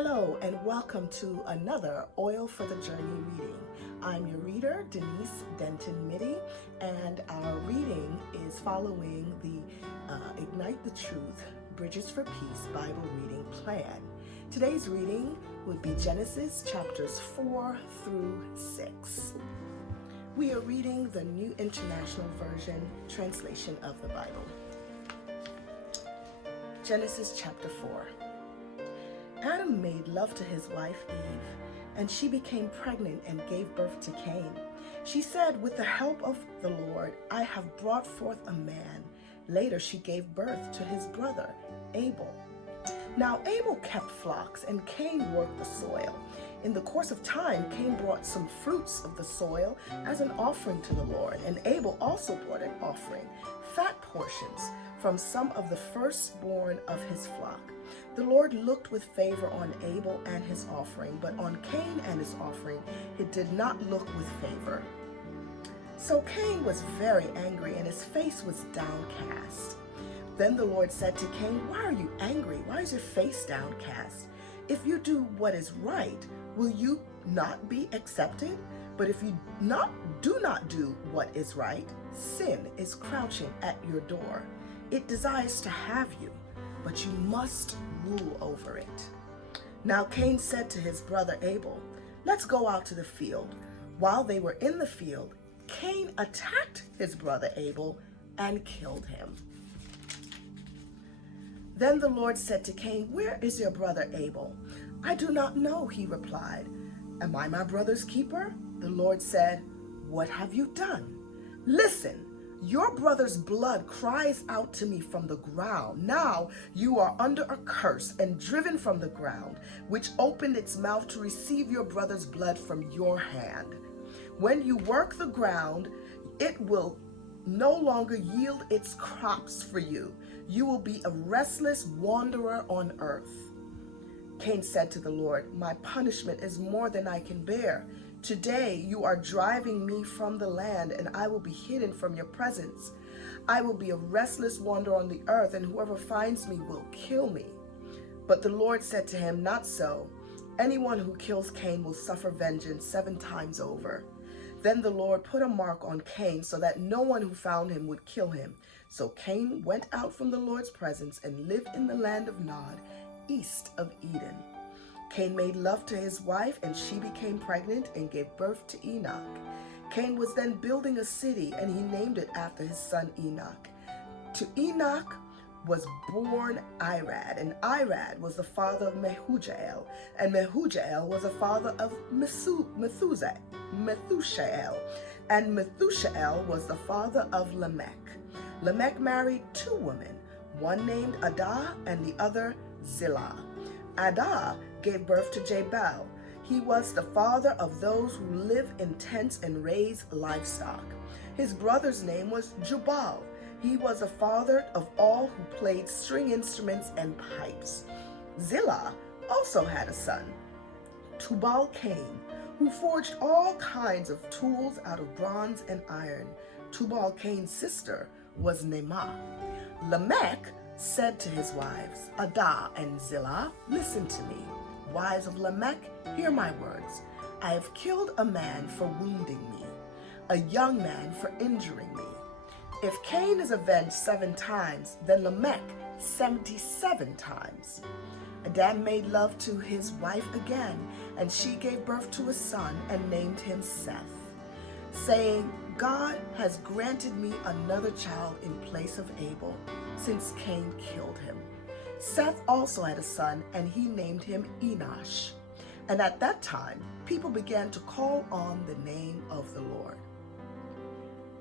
Hello and welcome to another Oil for the Journey reading. I'm your reader, Denise Denton-Mitty, and our reading is following the Ignite the Truth, Bridges for Peace Bible reading plan. Today's reading would be Genesis chapters 4 through 6. We are reading the New International Version translation of the Bible. Genesis chapter 4. Adam made love to his wife Eve, and she became pregnant and gave birth to Cain. She said, "With the help of the Lord, I have brought forth a man." Later she gave birth to his brother, Abel. Now Abel kept flocks, and Cain worked the soil. In the course of time, Cain brought some fruits of the soil as an offering to the Lord, and Abel also brought an offering, fat portions, from some of the firstborn of his flock. The Lord looked with favor on Abel and his offering, but on Cain and his offering he did not look with favor. So Cain was very angry, and his face was downcast. Then the Lord said to Cain, "Why are you angry? Why is your face downcast? If you do what is right, will you not be accepted? But if you do not do what is right, sin is crouching at your door. It desires to have you, but you must rule over it." Now Cain said to his brother Abel, "Let's go out to the field." While they were in the field, Cain attacked his brother Abel and killed him. Then the Lord said to Cain, "Where is your brother Abel?" "I do not know," he replied. "Am I my brother's keeper?" The Lord said, "What have you done? Listen, your brother's blood cries out to me from the ground. Now you are under a curse and driven from the ground, which opened its mouth to receive your brother's blood from your hand. When you work the ground, it will no longer yield its crops for you. You will be a restless wanderer on earth." Cain said to the Lord, "My punishment is more than I can bear. Today you are driving me from the land, and I will be hidden from your presence. I will be a restless wanderer on the earth, and whoever finds me will kill me." But the Lord said to him, "Not so. Anyone who kills Cain will suffer vengeance 7 times over." Then the Lord put a mark on Cain so that no one who found him would kill him. So Cain went out from the Lord's presence and lived in the land of Nod, east of Eden. Cain made love to his wife, and she became pregnant and gave birth to Enoch. Cain was then building a city, and he named it after his son Enoch. To Enoch was born Irad, and Irad was the father of Mehujael, and Mehujael was the father of Methusael, and Methusael was the father of Lamech. Lamech married 2 women, one named Adah and the other Zillah. Adah gave birth to Jabal. He was the father of those who live in tents and raise livestock. His brother's name was Jubal. He was the father of all who played string instruments and pipes. Zillah also had a son, Tubal-Cain, who forged all kinds of tools out of bronze and iron. Tubal-Cain's sister was Naamah. Lamech said to his wives, Adah and Zillah, "Listen to me. Wives of Lamech, hear my words. I have killed a man for wounding me, a young man for injuring me. If Cain is avenged 7 times, then Lamech 77 times. Adam made love to his wife again, and she gave birth to a son and named him Seth, saying, God has granted me another child in place of Abel, since Cain killed him. Seth also had a son, and he named him Enosh. And at that time, people began to call on the name of the Lord."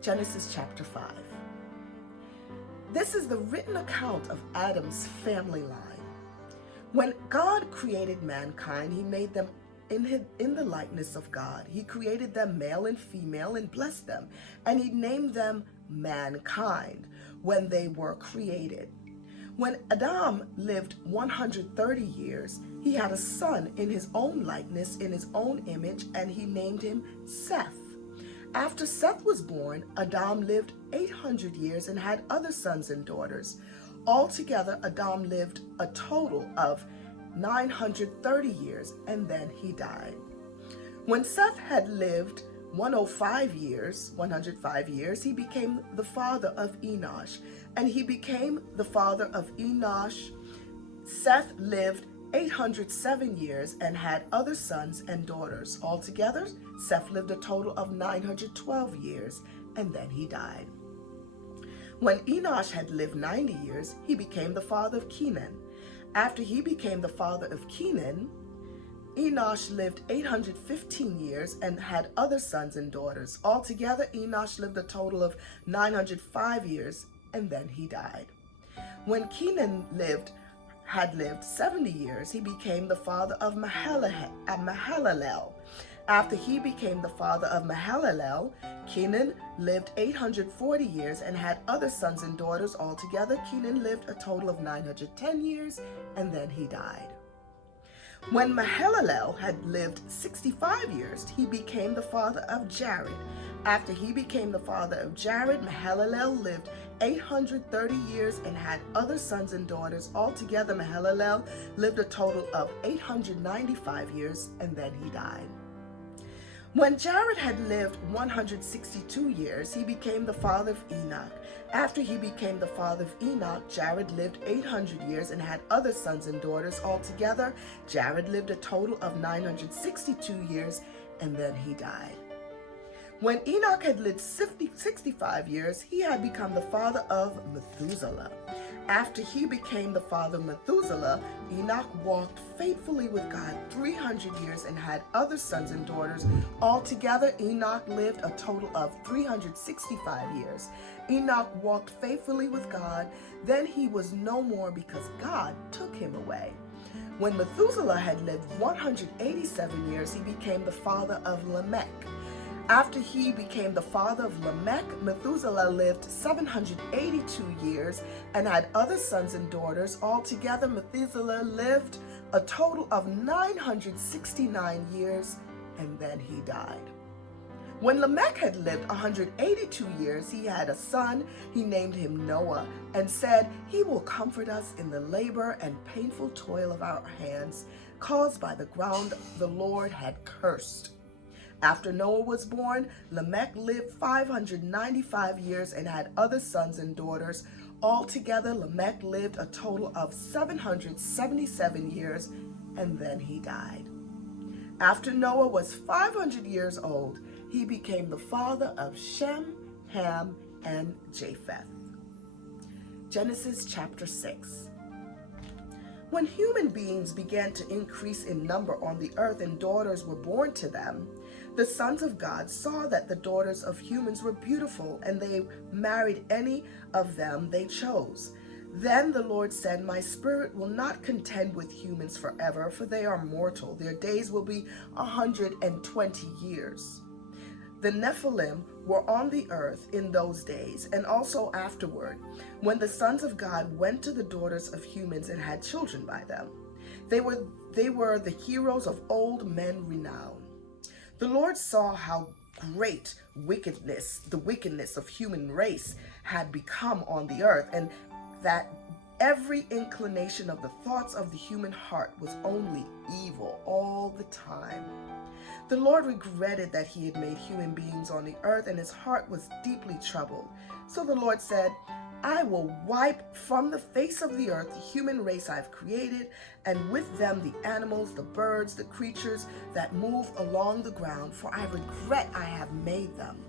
Genesis chapter 5. This is the written account of Adam's family line. When God created mankind, he made them in the likeness of God. He created them male and female and blessed them, and he named them mankind when they were created. When Adam lived 130 years, he had a son in his own likeness, in his own image, and he named him Seth. After Seth was born, Adam lived 800 years and had other sons and daughters. Altogether, Adam lived a total of 930 years, and then he died. When Seth had lived 105 years, he became the father of Enosh, and he became the father of Enosh. Seth lived 807 years and had other sons and daughters. Altogether, Seth lived a total of 912 years, and then he died. When Enosh had lived 90 years, he became the father of Kenan. After he became the father of Kenan, Enosh lived 815 years and had other sons and daughters. Altogether, Enosh lived a total of 905 years, and then he died. When Kenan had lived 70 years, he became the father of Mahalalel. After he became the father of Mahalalel, Kenan lived 840 years and had other sons and daughters. Altogether, Kenan lived a total of 910 years, and then he died. When Mahalalel had lived 65 years, he became the father of Jared. After he became the father of Jared, Mahalalel lived 830 years and had other sons and daughters. Altogether, Mahalalel lived a total of 895 years, and then he died. When Jared had lived 162 years, he became the father of Enoch. After he became the father of Enoch, Jared lived 800 years and had other sons and daughters. Altogether, Jared lived a total of 962 years, and then he died. When Enoch had lived 65 years, he had become the father of Methuselah. After he became the father of Methuselah, Enoch walked faithfully with God 300 years and had other sons and daughters. Altogether, Enoch lived a total of 365 years. Enoch walked faithfully with God. Then he was no more because God took him away. When Methuselah had lived 187 years, he became the father of Lamech. After he became the father of Lamech, Methuselah lived 782 years and had other sons and daughters. Altogether, Methuselah lived a total of 969 years, and then he died. When Lamech had lived 182 years, he had a son. He named him Noah and said, "He will comfort us in the labor and painful toil of our hands, caused by the ground the Lord had cursed." After Noah was born, Lamech lived 595 years and had other sons and daughters. Altogether, Lamech lived a total of 777 years, and then he died. After Noah was 500 years old, he became the father of Shem, Ham, and Japheth. Genesis chapter 6. When human beings began to increase in number on the earth and daughters were born to them, the sons of God saw that the daughters of humans were beautiful, and they married any of them they chose. Then the Lord said, "My spirit will not contend with humans forever, for they are mortal. Their days will be 120 years. The Nephilim were on the earth in those days, and also afterward, when the sons of God went to the daughters of humans and had children by them. They were the heroes of old men renowned. The Lord saw how great the wickedness of human race had become on the earth, and that every inclination of the thoughts of the human heart was only evil all the time. The Lord regretted that he had made human beings on the earth, and his heart was deeply troubled. So the Lord said, I will wipe from the face of the earth the human race I've created, and with them the animals, the birds, the creatures that move along the ground, for I regret I have made them.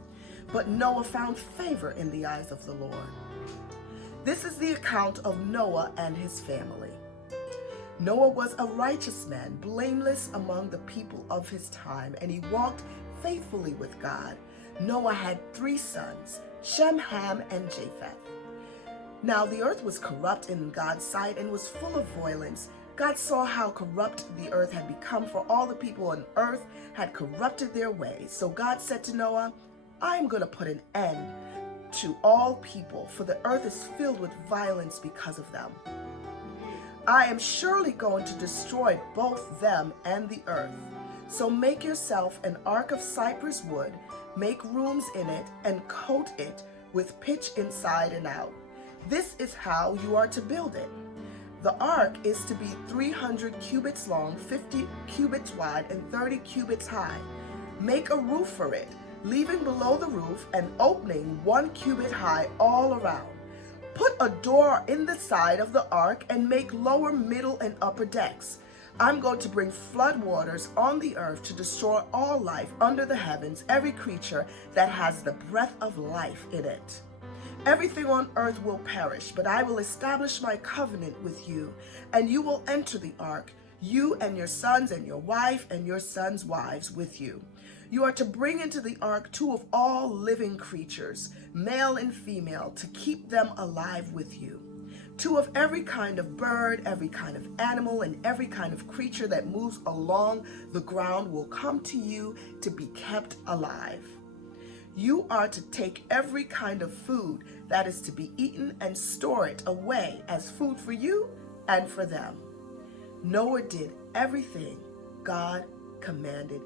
But Noah found favor in the eyes of the Lord. This is the account of Noah and his family. Noah was a righteous man, blameless among the people of his time, and he walked faithfully with God. Noah had 3 sons, Shem, Ham, and Japheth. Now the earth was corrupt in God's sight and was full of violence. God saw how corrupt the earth had become, for all the people on earth had corrupted their ways. So God said to Noah, I am going to put an end to all people, for the earth is filled with violence because of them. I am surely going to destroy both them and the earth. So make yourself an ark of cypress wood, make rooms in it, and coat it with pitch inside and out. This is how you are to build it. The ark is to be 300 cubits long, 50 cubits wide, and 30 cubits high. Make a roof for it, leaving below the roof an opening 1 cubit high all around. Put a door in the side of the ark and make lower, middle, and upper decks. I'm going to bring flood waters on the earth to destroy all life under the heavens, every creature that has the breath of life in it. Everything on earth will perish, but I will establish my covenant with you, and you will enter the ark, you and your sons and your wife and your sons' wives with you. You are to bring into the ark 2 of all living creatures, male and female, to keep them alive with you. 2 of every kind of bird, every kind of animal, and every kind of creature that moves along the ground will come to you to be kept alive. You are to take every kind of food that is to be eaten and store it away as food for you and for them. Noah did everything God commanded